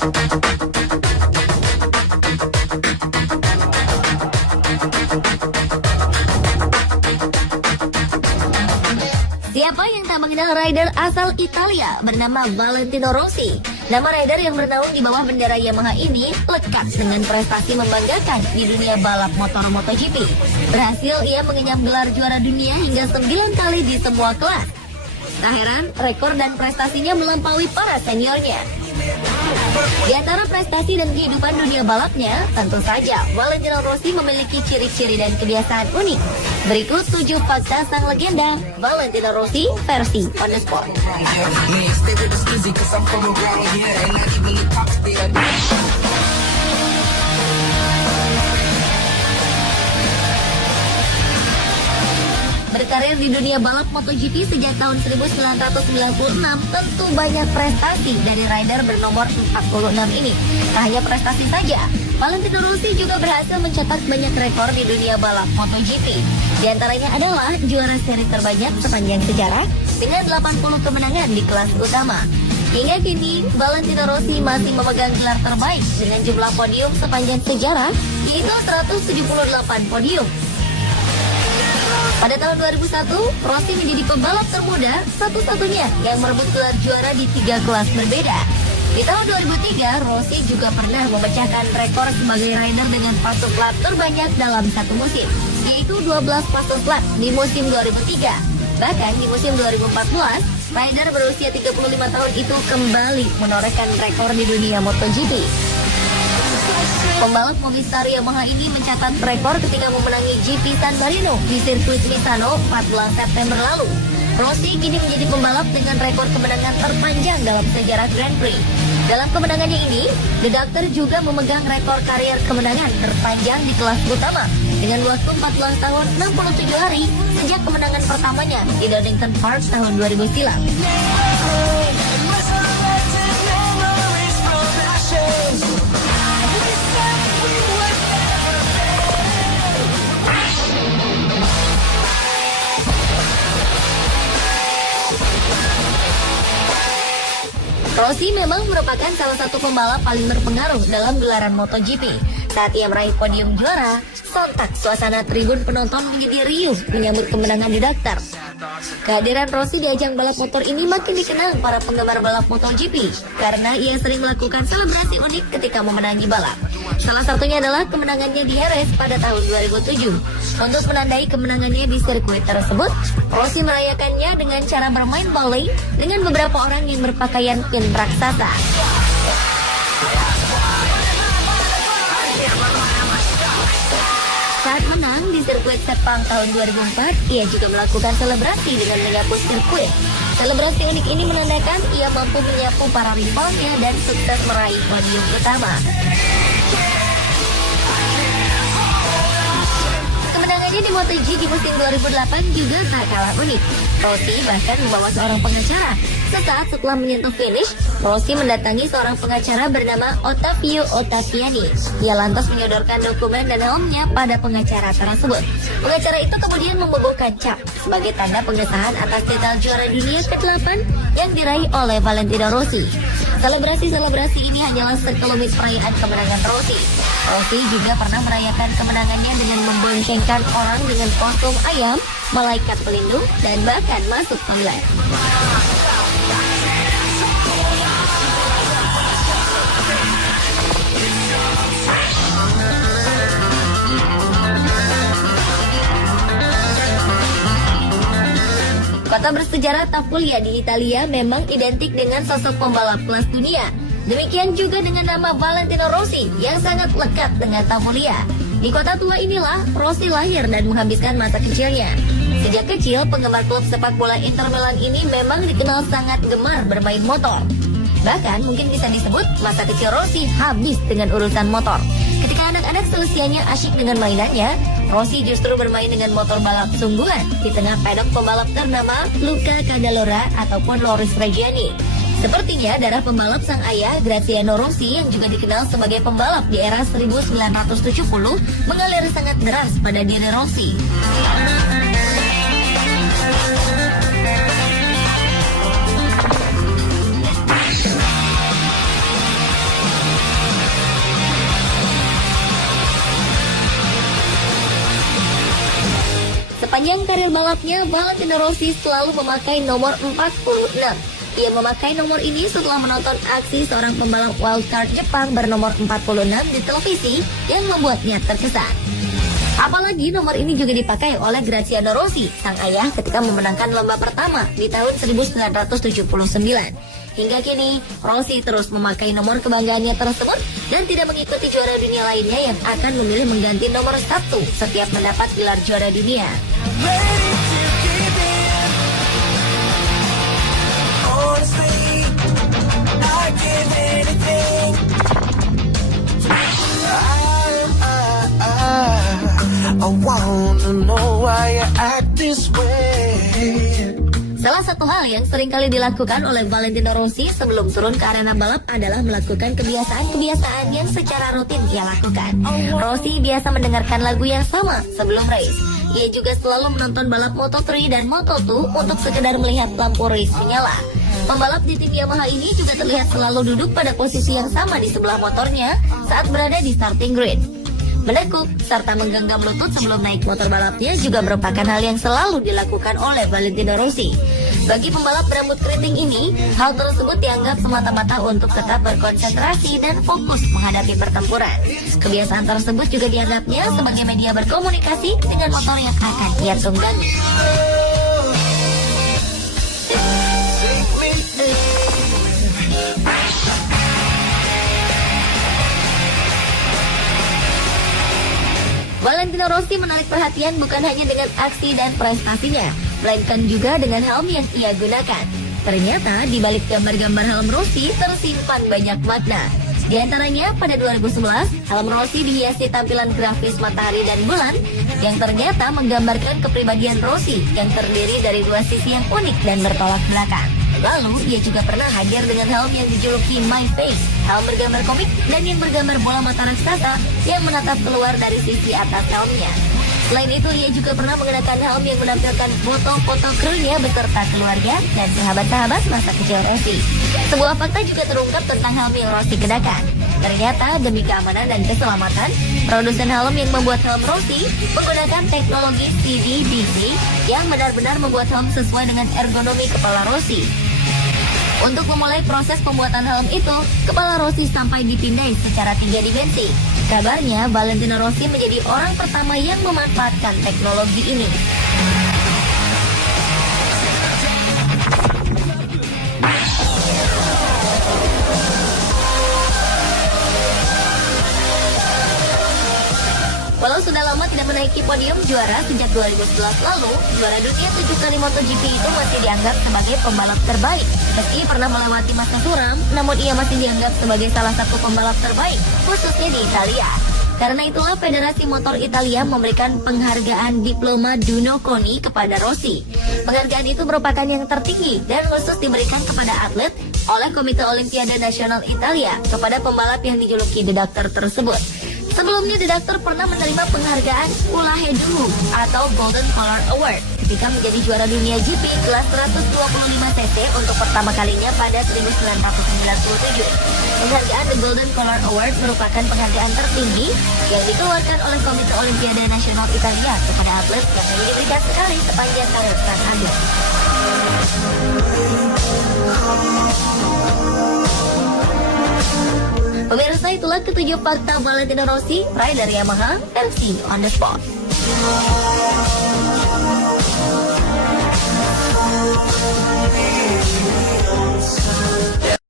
Siapa yang tak mengenal rider asal Italia bernama Valentino Rossi? Nama rider yang bernaung di bawah bendera Yamaha ini lekat dengan prestasi membanggakan di dunia balap motor MotoGP. Berhasil ia mengenyam gelar juara dunia hingga 9 kali di semua kelas. Tak heran, rekor dan prestasinya melampaui para seniornya. Di antara prestasi dan kehidupan dunia balapnya, tentu saja Valentino Rossi memiliki ciri-ciri dan kebiasaan unik. Berikut 7 fakta sang legenda Valentino Rossi versi On The Spot. Berkarir di dunia balap MotoGP sejak tahun 1996, tentu banyak prestasi dari rider bernomor 46 ini. Tak hanya prestasi saja, Valentino Rossi juga berhasil mencetak banyak rekor di dunia balap MotoGP. Di antaranya adalah juara seri terbanyak sepanjang sejarah dengan 80 kemenangan di kelas utama. Hingga kini, Valentino Rossi masih memegang gelar terbaik dengan jumlah podium sepanjang sejarah, yaitu 178 podium. Pada tahun 2001, Rossi menjadi pembalap termuda satu-satunya yang merebut gelar juara di 3 kelas berbeda. Di tahun 2003, Rossi juga pernah memecahkan rekor sebagai rider dengan fase lap terbanyak dalam satu musim, yaitu 12 fase lap di musim 2003. Bahkan di musim 2014, rider berusia 35 tahun itu kembali menorehkan rekor di dunia MotoGP. Pembalap Movistar Yamaha ini mencatat rekor ketika memenangi GP San Marino di sirkuit Misano 14 September lalu. Rossi kini menjadi pembalap dengan rekor kemenangan terpanjang dalam sejarah Grand Prix. Dalam kemenangannya ini, The Doctor juga memegang rekor karier kemenangan terpanjang di kelas utama dengan waktu 14 tahun 67 hari sejak kemenangan pertamanya di Donington Park tahun 2000 silam. Rossi memang merupakan salah satu pembalap paling berpengaruh dalam gelaran MotoGP. Saat ia meraih podium juara, sontak suasana tribun penonton menjadi riuh menyambut kemenangan di Dakar. Kehadiran Rossi di ajang balap motor ini makin dikenal para penggemar balap MotoGP karena ia sering melakukan selebrasi unik ketika memenangi balap. Salah satunya adalah kemenangannya di Jerez pada tahun 2007. Untuk menandai kemenangannya di sirkuit tersebut, Rossi merayakannya dengan cara bermain bowling dengan beberapa orang yang berpakaian pin raksasa. Saat menang di sirkuit Sepang tahun 2004, ia juga melakukan selebrasi dengan menyapu sirkuit. Selebrasi unik ini menandakan ia mampu menyapu para rivalnya dan sukses meraih podium utama. Kemenangannya di MotoGP di musim 2008 juga tak kalah unik. Rossi bahkan membawa seorang pengacara. Sesaat setelah menyentuh finish, Rossi mendatangi seorang pengacara bernama Ottavio Ottaviani. Ia lantas menyodorkan dokumen dan helmnya pada pengacara tersebut. Pengacara itu kemudian membubuhkan cap sebagai tanda pengesahan atas titel juara dunia ke-8 yang diraih oleh Valentino Rossi. Selebrasi-selebrasi ini hanyalah sekelumit perayaan kemenangan Rossi. Rossi juga pernah merayakan kemenangannya dengan memboncengkan orang dengan kostum ayam, malaikat pelindung, dan bahkan masuk toilet. Kota bersejarah Tapulia di Italia memang identik dengan sosok pembalap kelas dunia. Demikian juga dengan nama Valentino Rossi yang sangat lekat dengan Tapulia. Di kota tua inilah Rossi lahir dan menghabiskan masa kecilnya. Sejak kecil, penggemar klub sepak bola Inter Milan ini memang dikenal sangat gemar bermain motor. Bahkan mungkin bisa disebut masa kecil Rossi habis dengan urusan motor. Ketika anak-anak seusianya asyik dengan mainannya, Rossi justru bermain dengan motor balap sungguhan di tengah pedok pembalap ternama Luca Cadalora ataupun Loris Reggiani. Sepertinya darah pembalap sang ayah, Graziano Rossi, yang juga dikenal sebagai pembalap di era 1970, mengalir sangat deras pada diri Rossi. Sepanjang karir balapnya, Valentino Rossi selalu memakai nomor 46. Ia memakai nomor ini setelah menonton aksi seorang pembalap wildcard Jepang bernomor 46 di televisi yang membuatnya terkesan. Apalagi nomor ini juga dipakai oleh Graziano Rossi, sang ayah ketika memenangkan lomba pertama di tahun 1979. Hingga kini, Rossi terus memakai nomor kebanggaannya tersebut dan tidak mengikuti juara dunia lainnya yang akan memilih mengganti nomor 1 setiap mendapat gelar juara dunia. Salah satu hal yang sering kali dilakukan oleh Valentino Rossi sebelum turun ke arena balap adalah melakukan kebiasaan-kebiasaan yang secara rutin ia lakukan. Rossi biasa mendengarkan lagu yang sama sebelum race. Ia juga selalu menonton balap Moto3 dan Moto2 untuk sekedar melihat lampu race menyala. Pembalap di tim Yamaha ini juga terlihat selalu duduk pada posisi yang sama di sebelah motornya saat berada di starting grid. Menekuk serta menggenggam lutut sebelum naik motor balapnya juga merupakan hal yang selalu dilakukan oleh Valentino Rossi. Bagi pembalap berambut keriting ini, hal tersebut dianggap semata-mata untuk tetap berkonsentrasi dan fokus menghadapi pertempuran. Kebiasaan tersebut juga dianggapnya sebagai media berkomunikasi dengan motor yang akan ia tunggangi. Valentino Rossi menarik perhatian bukan hanya dengan aksi dan prestasinya, melainkan juga dengan helm yang ia gunakan. Ternyata di balik gambar-gambar helm Rossi tersimpan banyak makna. Di antaranya pada 2011, helm Rossi dihiasi tampilan grafis matahari dan bulan yang ternyata menggambarkan kepribadian Rossi yang terdiri dari dua sisi yang unik dan bertolak belakang. Lalu, ia juga pernah hadir dengan helm yang dijuluki My Face, helm bergambar komik dan yang bergambar bola mata raksasa yang menatap keluar dari sisi atas helmnya. Selain itu, ia juga pernah mengenakan helm yang menampilkan foto-foto krunya beserta keluarga dan sahabat-sahabat masa kecil Rossi. Sebuah fakta juga terungkap tentang helm yang Rossi kenakan. Ternyata, demi keamanan dan keselamatan, produsen helm yang membuat helm Rossi menggunakan teknologi CDBC yang benar-benar membuat helm sesuai dengan ergonomi kepala Rossi. Untuk memulai proses pembuatan helm itu, kepala Rossi sampai dipindai secara 3 dimensi. Kabarnya, Valentino Rossi menjadi orang pertama yang memanfaatkan teknologi ini. Walau sudah lama tidak menaiki podium juara sejak 2011 lalu, juara dunia 7 kali MotoGP itu masih dianggap sebagai pembalap terbaik. Meski pernah melewati masa suram, namun ia masih dianggap sebagai salah satu pembalap terbaik, khususnya di Italia. Karena itulah Federasi Motor Italia memberikan penghargaan Diploma Duno Coni kepada Rossi. Penghargaan itu merupakan yang tertinggi dan khusus diberikan kepada atlet oleh Komite Olimpiade Nasional Italia kepada pembalap yang dijuluki The Doctor tersebut. Sebelumnya, The Doctor pernah menerima penghargaan Ulahedu atau Golden Collar Award ketika menjadi juara dunia GP kelas 125cc untuk pertama kalinya pada 1997. Penghargaan The Golden Collar Award merupakan penghargaan tertinggi yang dikeluarkan oleh Komite Olimpiade Nasional Italia kepada atlet yang hanya diberikan sekali sepanjang karir sang atlet. Pemirsa, itulah ketujuh fakta Valentino Rossi, rider Yamaha, versi On The Spot.